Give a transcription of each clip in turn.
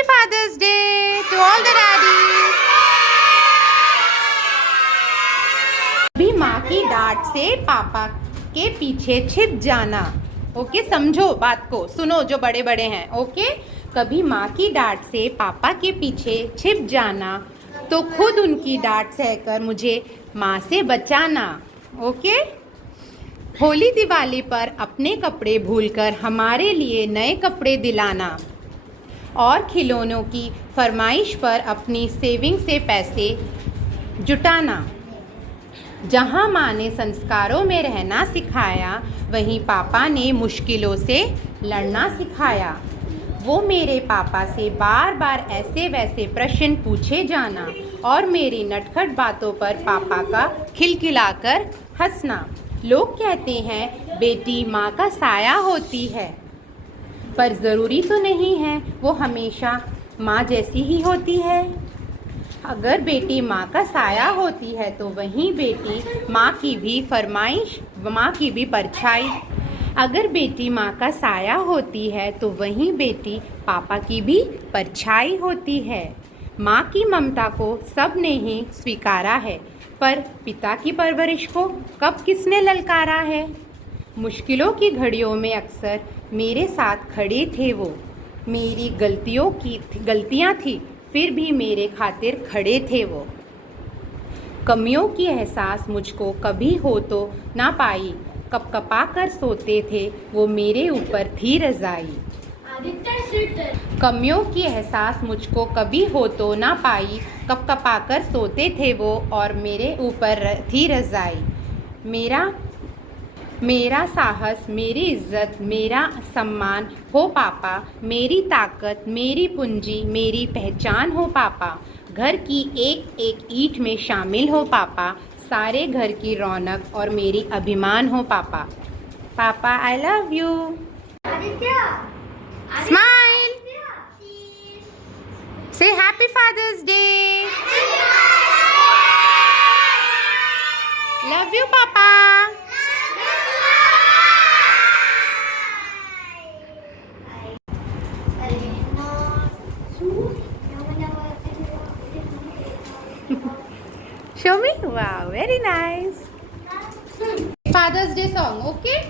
Happy Father's Day to all the daddies. भी माँ की डांट से पापा के पीछे छिप जाना। ओके, समझो बात को, सुनो जो बड़े बड़े हैं। ओके, कभी माँ की डांट से पापा के पीछे छिप जाना तो खुद उनकी डांट सहकर मुझे माँ से बचाना। ओके, होली दिवाली पर अपने कपड़े भूलकर हमारे लिए नए कपड़े दिलाना और खिलौनों की फरमाइश पर अपनी सेविंग से पैसे जुटाना। जहाँ माँ ने संस्कारों में रहना सिखाया, वहीं पापा ने मुश्किलों से लड़ना सिखाया। वो मेरे पापा से बार बार ऐसे वैसे प्रश्न पूछे जाना और मेरी नटखट बातों पर पापा का खिलखिलाकर हंसना। लोग कहते हैं बेटी माँ का साया होती है, पर ज़रूरी तो नहीं है वो हमेशा माँ जैसी ही होती है। अगर बेटी माँ का साया होती है तो वहीं बेटी माँ की भी फरमाइश, माँ की भी परछाई। अगर बेटी माँ का साया होती है तो वहीं बेटी पापा की भी परछाई होती है। माँ की ममता को सब ने ही स्वीकारा है, पर पिता की परवरिश को कब किसने ललकारा है। मुश्किलों की घड़ियों में अक्सर मेरे साथ खड़े थे वो। मेरी गलतियाँ थी फिर भी मेरे खातिर खड़े थे वो। कमियों की एहसास मुझको कभी हो तो ना पाई, कपकपा कर सोते थे वो मेरे ऊपर थी रज़ाई। कमियों की एहसास मुझको कभी हो तो ना पाई, कपकपा कर सोते थे वो और मेरे ऊपर थी रज़ाई। मेरा साहस, मेरी इज्जत, मेरा सम्मान हो पापा, मेरी ताकत, मेरी पूंजी, मेरी पहचान हो पापा। घर की एक एक ईंट में शामिल हो पापा, सारे घर की रौनक और मेरी अभिमान हो पापा। Papa I love you. Smile, say happy father's day. Love you papa. Show me? Wow, very nice. Father's Day song, okay?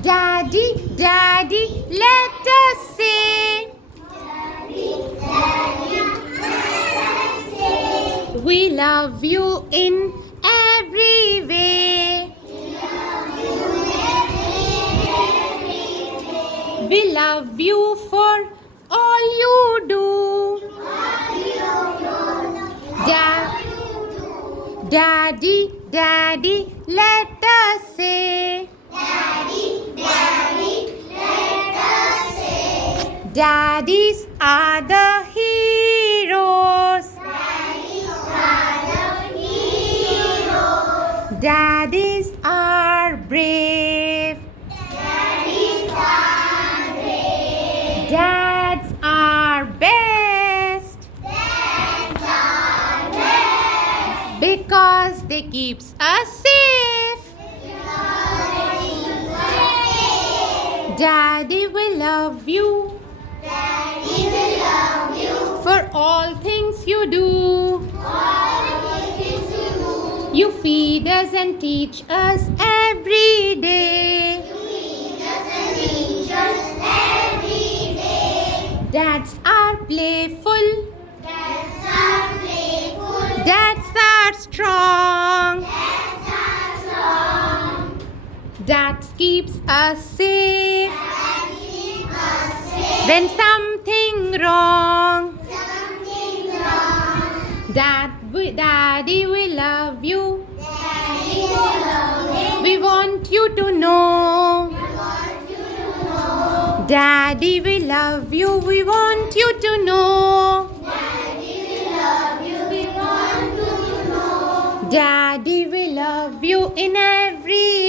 Daddy, Daddy, let us say. Daddy, Daddy, let us say. We love you in every way. We love you every way. We love you for all you do. Daddy, Daddy, let us say. Daddy, Daddy, let us say. Daddies are the heroes. Daddies are the heroes. Daddies are brave. Daddies are brave. Dads are best. Because they keeps us safe. Daddy will love you. Daddy will love you. For all things you do. You feed us and teach us every day. Dads are playful. Dads are strong. Dads keeps us safe. When something wrong. Daddy, we love you. We want you to know. Daddy, we love you. We want you to know. Daddy, we love you in every